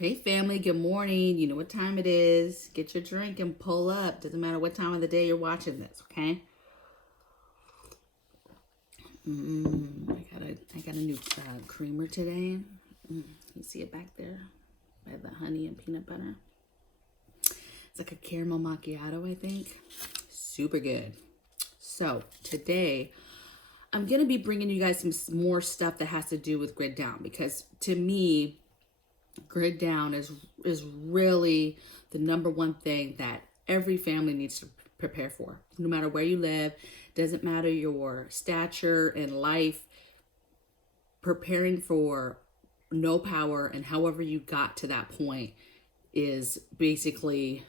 Hey family, good morning. You know what time it is. Get your drink and pull up. Doesn't matter what time of the day you're watching this, okay? I got a new creamer today. You see it back there by the honey and peanut butter. It's like a caramel macchiato, I think. Super good. So today, I'm going to be bringing you guys some more stuff that has to do with grid down, because to me, grid down is really the number one thing that every family needs to prepare for. No matter where you live, doesn't matter your stature in life, preparing for no power and however you got to that point is basically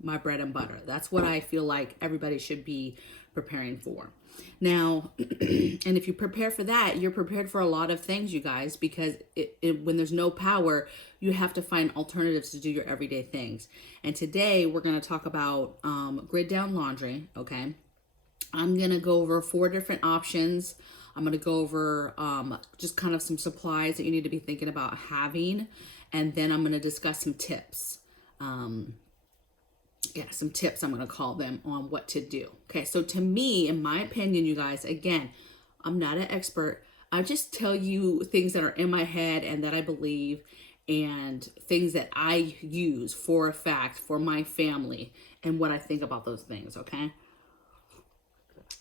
my bread and butter. That's what I feel like everybody should be preparing for. Now, and if you prepare for that, you're prepared for a lot of things, you guys, because when there's no power, you have to find alternatives to do your everyday things. And today we're going to talk about grid down laundry, okay? I'm going to go over 4 different options. I'm going to go over just kind of some supplies that you need to be thinking about having. And then I'm going to discuss some tips. Some tips, I'm going to call them, on what to do. Okay, so to me, in my opinion, you guys, again, I'm not an expert. I just tell you things that are in my head and that I believe, and things that I use for a fact for my family and what I think about those things, okay?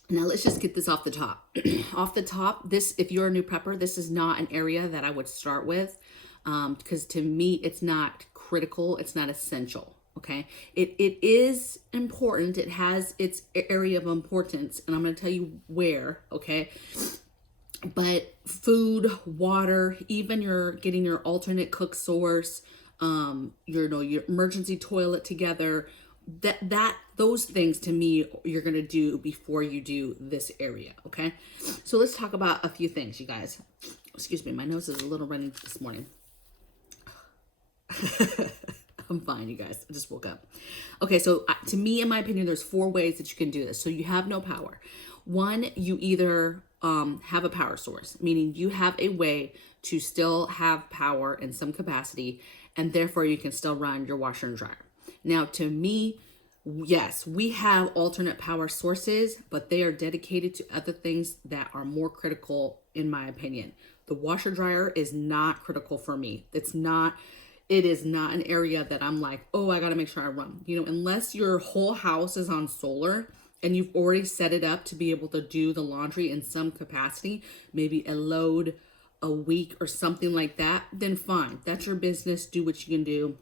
Now let's just get this off the top. Off the top, this, if you're a new prepper, this is not an area that I would start with, because to me, it's not critical, it's not essential. Okay, it is important. It has its area of importance, and I'm going to tell you where. Okay, but food, water, even your getting your alternate cook source, your emergency toilet together. Those things to me you're going to do before you do this area. Okay, so let's talk about a few things, you guys. Excuse me, my nose is a little runny this morning. I'm fine, you guys. I just woke up. Okay, so to me, in my opinion, there's 4 ways that you can do this. So you have no power. One, you either have a power source, meaning you have a way to still have power in some capacity, and therefore you can still run your washer and dryer. Now, to me, yes, we have alternate power sources, but they are dedicated to other things that are more critical, in my opinion. The washer dryer is not critical for me. It is not an area that I'm like, oh, I got to make sure I run. You know, unless your whole house is on solar and you've already set it up to be able to do the laundry in some capacity, maybe a load a week or something like that, then fine. That's your business. Do what you can do.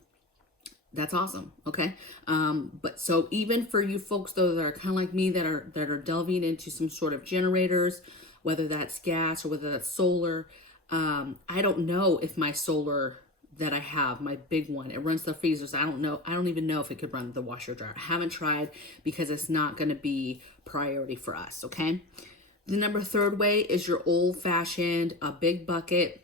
That's awesome. Okay. But so even for you folks, though, that are kind of like me, that are delving into some sort of generators, whether that's gas or whether that's solar, I don't know if my solar that I have, my big one, it runs the freezers. I don't know. I don't even know if it could run the washer dryer. I haven't tried because it's not going to be priority for us. Okay. The number 3rd way is your old fashioned, a big bucket.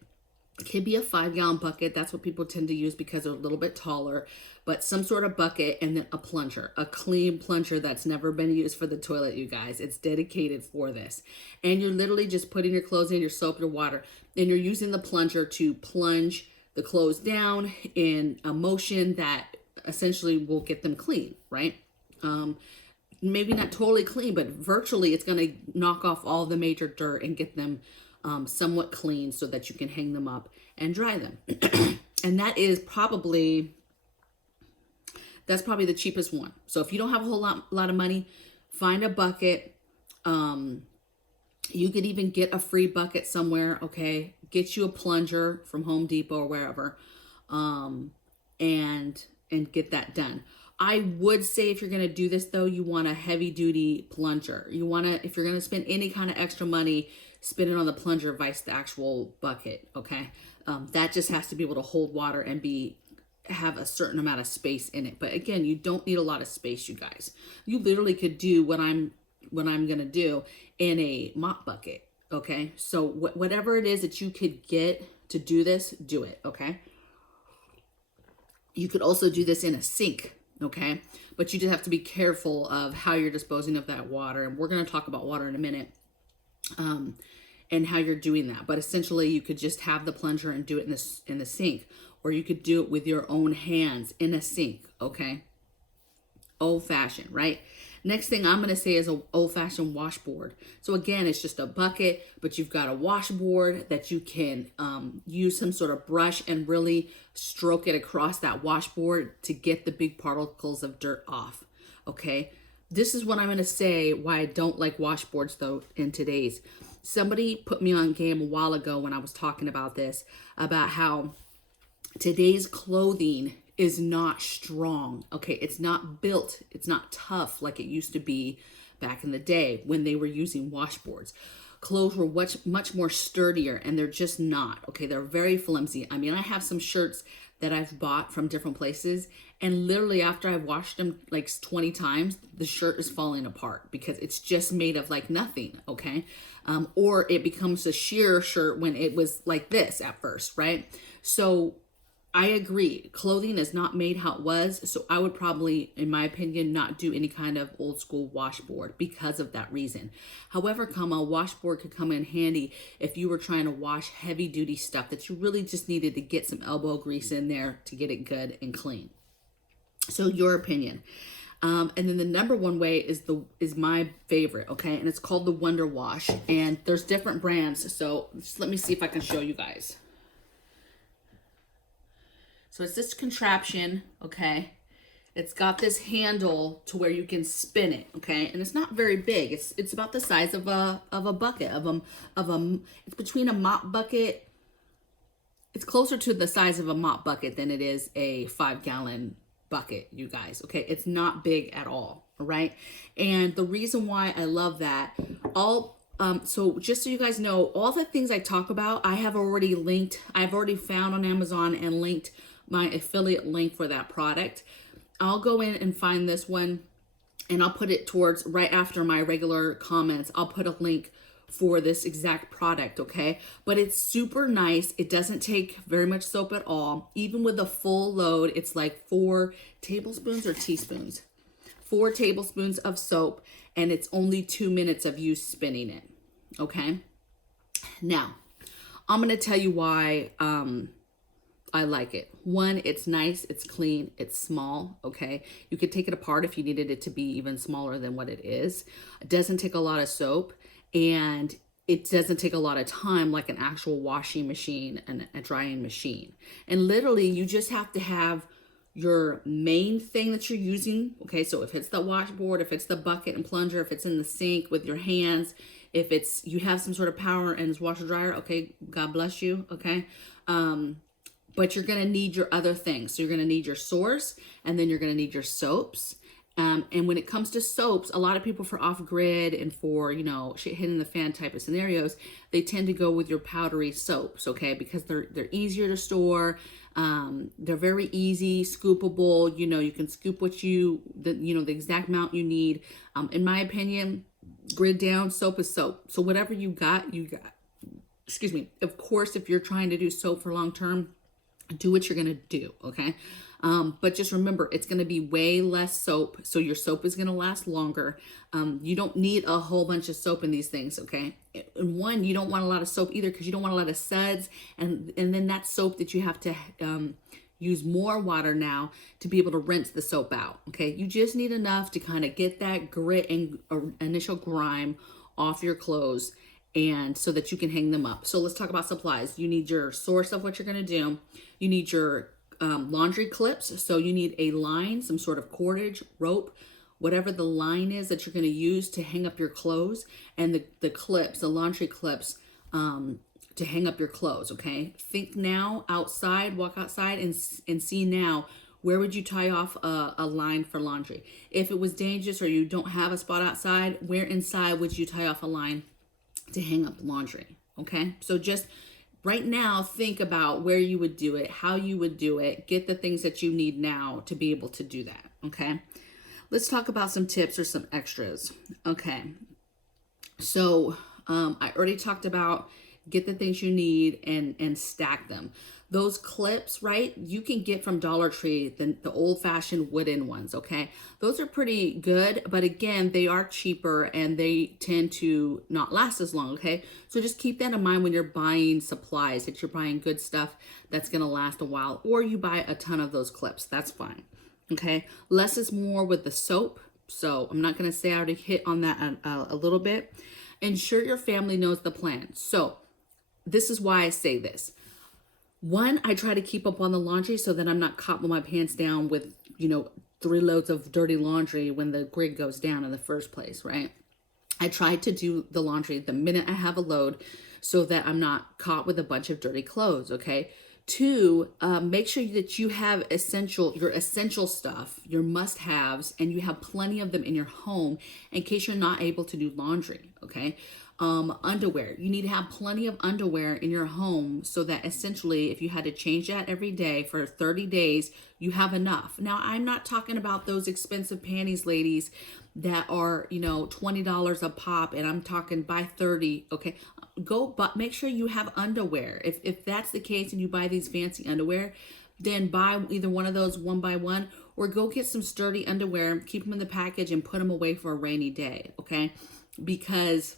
It could be a 5-gallon bucket. That's what people tend to use because they're a little bit taller, but some sort of bucket, and then a plunger, a clean plunger that's never been used for the toilet, you guys. It's dedicated for this. And you're literally just putting your clothes in, your soap, your water, and you're using the plunger to plunge the clothes down in a motion that essentially will get them clean, right? Maybe not totally clean, but virtually it's going to knock off all the major dirt and get them somewhat clean so that you can hang them up and dry them. And that's probably the cheapest one. So if you don't have a whole lot of money, find a bucket. You could even get a free bucket somewhere, okay? Get you a plunger from Home Depot or wherever, and get that done. I would say if you're going to do this, though, you want a heavy-duty plunger. If you're going to spend any kind of extra money, spend it on the plunger versus the actual bucket, okay? That just has to be able to hold water and have a certain amount of space in it. But again, you don't need a lot of space, you guys. You literally could do what I'm going to do in a mop bucket, okay? So whatever it is that you could get to do this, do it, okay? You could also do this in a sink, okay? But you just have to be careful of how you're disposing of that water. And we're going to talk about water in a minute, and how you're doing that. But essentially, you could just have the plunger and do it in the sink. or you could do it with your own hands in a sink, okay? Old-fashioned, right? Next thing I'm going to say is an old-fashioned washboard. So again, it's just a bucket, but you've got a washboard that you can use some sort of brush and really stroke it across that washboard to get the big particles of dirt off, okay? This is what I'm going to say why I don't like washboards, though, in today's. Somebody put me on game a while ago when I was talking about this, about how today's clothing is not strong, okay? It's not built, it's not tough like it used to be back in the day when they were using washboards. Clothes were much more sturdier, and they're just not, okay? They're very flimsy. I mean, I have some shirts that I've bought from different places, and literally after I've washed them like 20 times, the shirt is falling apart because it's just made of like nothing, okay? Or it becomes a sheer shirt when it was like this at first, right? So I agree. Clothing is not made how it was. So I would probably, in my opinion, not do any kind of old school washboard because of that reason. However, a washboard could come in handy if you were trying to wash heavy duty stuff that you really just needed to get some elbow grease in there to get it good and clean. So your opinion. And then the number one way is my favorite, okay? And it's called the Wonder Wash. And there's different brands. So just let me see if I can show you guys. So it's this contraption, okay? It's got this handle to where you can spin it, okay? And it's not very big. It's about the size of a bucket it's between a mop bucket. It's closer to the size of a mop bucket than it is a 5-gallon bucket, you guys, okay? It's not big at all right? And the reason why I love that, so just so you guys know, all the things I talk about, I have already linked, I've already found on Amazon and linked my affiliate link for that product. I'll go in and find this one and I'll put it towards right after my regular comments. I'll put a link for this exact product, okay? But it's super nice. It doesn't take very much soap at all. Even with a full load, it's like 4 tablespoons or teaspoons. 4 tablespoons of soap, and it's only 2 minutes of you spinning it, okay? Now, I'm gonna tell you why I like it. 1, it's nice, it's clean, it's small, okay? You could take it apart if you needed it to be even smaller than what it is. It doesn't take a lot of soap, and it doesn't take a lot of time like an actual washing machine and a drying machine. And literally, you just have to have your main thing that you're using, okay? So if it's the washboard, if it's the bucket and plunger, if it's in the sink with your hands, if it's, you have some sort of power and it's washer dryer, okay, God bless you, okay? But you're gonna need your other things. So you're gonna need your source, and then you're gonna need your soaps. And when it comes to soaps, a lot of people for off-grid and for, you know, shit hitting the fan type of scenarios, they tend to go with your powdery soaps, okay? Because they're easier to store. They're very easy, scoopable. You know, you can scoop what the exact amount you need. In my opinion, grid down, soap is soap. So whatever you got, you got. Excuse me. Of course, if you're trying to do soap for long term, do what you're gonna do, okay? But just remember, it's gonna be way less soap, so your soap is gonna last longer. You don't need a whole bunch of soap in these things, okay? And 1, you don't want a lot of soap either, because you don't want a lot of suds, and then that soap that you have to use more water now to be able to rinse the soap out, okay? You just need enough to kind of get that grit and initial grime off your clothes, and so that you can hang them up. So let's talk about supplies. You need your source of what you're gonna do. You need your laundry clips. So you need a line, some sort of cordage, rope, whatever the line is that you're gonna use to hang up your clothes, and the clips, the laundry clips, to hang up your clothes, okay? Think now outside, walk outside and see now, where would you tie off a line for laundry? If it was dangerous or you don't have a spot outside, where inside would you tie off a line to hang up laundry, okay? So just right now, think about where you would do it, how you would do it, get the things that you need now to be able to do that, okay? Let's talk about some tips or some extras, okay? So I already talked about get the things you need and stack them. Those clips, right, you can get from Dollar Tree, the old-fashioned wooden ones, okay? Those are pretty good, but again, they are cheaper and they tend to not last as long, okay? So just keep that in mind when you're buying supplies, that you're buying good stuff that's gonna last a while, or you buy a ton of those clips, that's fine, okay? Less is more with the soap, so I'm not gonna say I already hit on that a little bit. Ensure your family knows the plan. So this is why I say this. One, I try to keep up on the laundry so that I'm not caught with my pants down with, 3 loads of dirty laundry when the grid goes down in the first place, right? I try to do the laundry the minute I have a load so that I'm not caught with a bunch of dirty clothes, okay? 2, make sure that you have your essential stuff, your must-haves, and you have plenty of them in your home in case you're not able to do laundry, okay? Underwear. You need to have plenty of underwear in your home so that essentially if you had to change that every day for 30 days, you have enough. Now, I'm not talking about those expensive panties, ladies, that are, $20 a pop, and I'm talking buy 30, okay? But make sure you have underwear. If that's the case and you buy these fancy underwear, then buy either one of those one by one, or go get some sturdy underwear, keep them in the package and put them away for a rainy day, okay? Because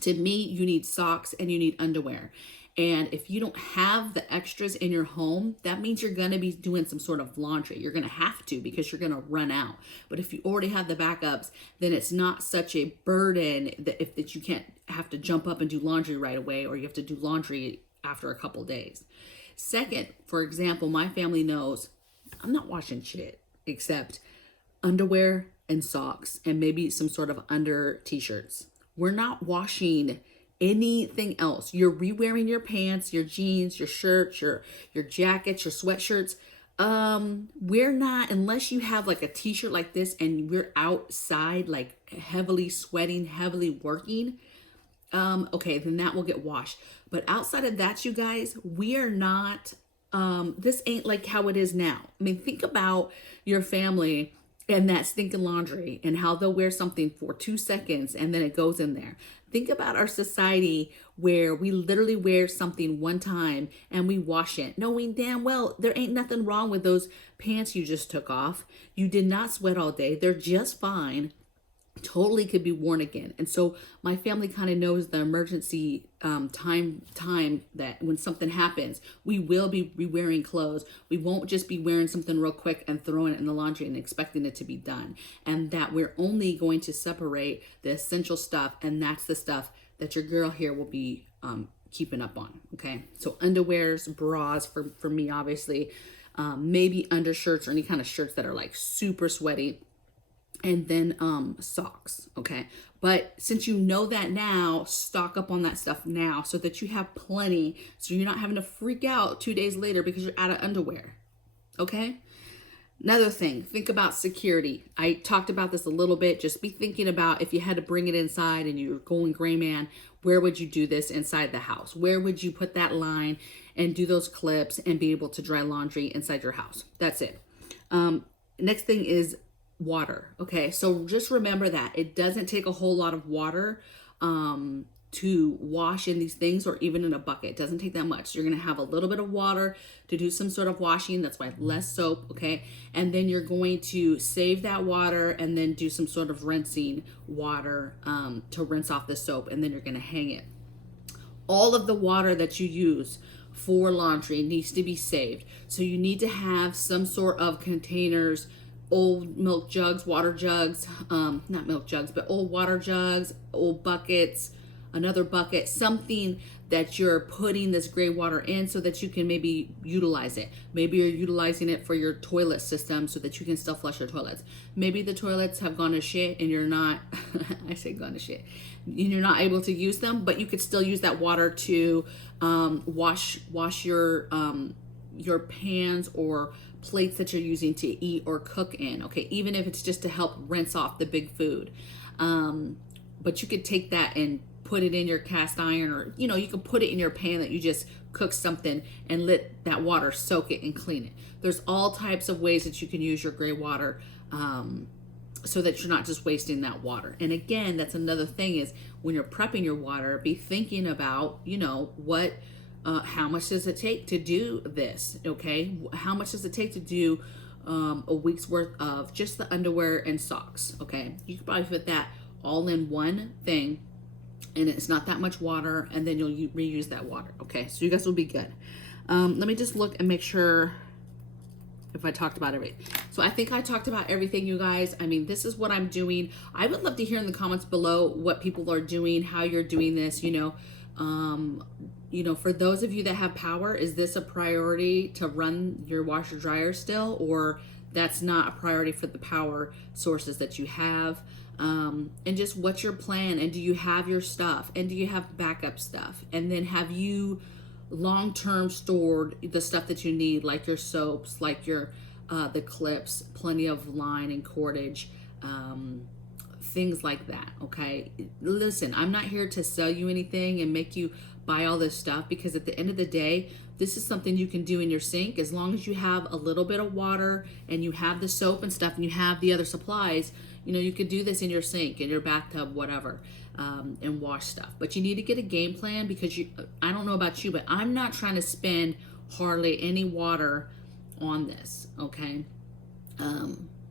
to me, you need socks and you need underwear. And if you don't have the extras in your home, that means you're going to be doing some sort of laundry. You're going to have to because you're going to run out. But if you already have the backups, then it's not such a burden that you can't have to jump up and do laundry right away, or you have to do laundry after a couple days. Second, for example, my family knows I'm not washing shit except underwear and socks and maybe some sort of under t-shirts. We're not washing anything else. You're re-wearing your pants, your jeans, your shirts, your jackets, your sweatshirts. We're not, unless you have like a t-shirt like this and we're outside like heavily sweating, heavily working, okay, then that will get washed. But outside of that, you guys, we are not, this ain't like how it is now. I mean, think about your family and that stinking laundry and how they'll wear something for 2 seconds and then it goes in there. Think about our society where we literally wear something one time and we wash it, knowing damn well there ain't nothing wrong with those pants you just took off. You did not sweat all day. They're just fine. Totally could be worn again. And so my family kind of knows the emergency time that when something happens, we will be re-wearing clothes. We won't just be wearing something real quick and throwing it in the laundry and expecting it to be done. And that we're only going to separate the essential stuff, and that's the stuff that your girl here will be keeping up on, okay? So underwears, bras for me, obviously, maybe undershirts or any kind of shirts that are like super sweaty. And then socks, okay? But since you know that now, stock up on that stuff now so that you have plenty, so you're not having to freak out 2 days later because you're out of underwear, okay? Another thing, think about security. I talked about this a little bit. Just be thinking about if you had to bring it inside and you're going gray man, where would you do this inside the house? Where would you put that line and do those clips and be able to dry laundry inside your house? That's it. Next thing is water. Okay, so just remember that it doesn't take a whole lot of water to wash in these things, or even in a bucket. It doesn't take that much. So you're going to have a little bit of water to do some sort of washing. That's why less soap, okay? And then you're going to save that water and then do some sort of rinsing water to rinse off the soap, and then you're going to hang it. All of the water that you use for laundry needs to be saved. So you need to have some sort of containers, old milk jugs, water jugs, not milk jugs, but old water jugs, old buckets, another bucket, something that you're putting this gray water in so that you can maybe utilize it. Maybe you're utilizing it for your toilet system so that you can still flush your toilets. Maybe the toilets have gone to shit and you're not, I say gone to shit, you're not able to use them, but you could still use that water to wash your pans or plates that you're using to eat or cook in, okay? Even if it's just to help rinse off the big food. But you could take that and put it in your cast iron, or, you can put it in your pan that you just cooked something and let that water soak it and clean it. There's all types of ways that you can use your gray water so that you're not just wasting that water. And again, that's another thing is when you're prepping your water, be thinking about, you know, what, how much does it take to do this? Okay. How much does it take to do a week's worth of just the underwear and socks? Okay. You could probably fit that all in one thing, and it's not that much water, and then you'll reuse that water. Okay. So you guys will be good. Let me just look and make sure if I talked about everything. So I think I talked about everything, you guys. I mean, this is what I'm doing. I would love to hear in the comments below what people are doing, how you're doing this, you know, for those of you that have power, is this a priority to run your washer dryer still, or that's not a priority for the power sources that you have? And just what's your plan, and do you have your stuff, and do you have backup stuff, and then have you long-term stored the stuff that you need, like your soaps, like your the clips, plenty of line and cordage, things like that. Okay, listen, I'm not here to sell you anything and make you buy all this stuff, because at the end of the day, this is something you can do in your sink. As long as you have a little bit of water and you have the soap and stuff and you have the other supplies, you know, you could do this in your sink, in your bathtub, whatever, and wash stuff. But you need to get a game plan, because I don't know about you, but I'm not trying to spend hardly any water on this, okay?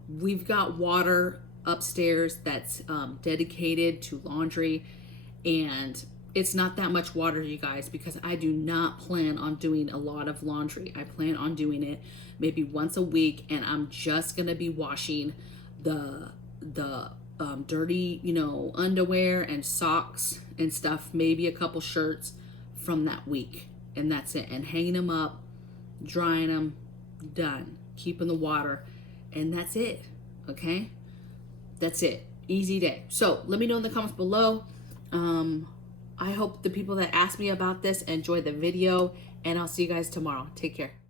We've got water upstairs that's dedicated to laundry, and it's not that much water, you guys, because I do not plan on doing a lot of laundry. I plan on doing it maybe once a week, and I'm just gonna be washing the dirty, you know, underwear and socks and stuff, maybe a couple shirts from that week, and that's it. And hanging them up, drying them, done. Keeping the water, and that's it. Okay, that's it. Easy day. So let me know in the comments below. I hope the people that asked me about this enjoy the video, and I'll see you guys tomorrow. Take care.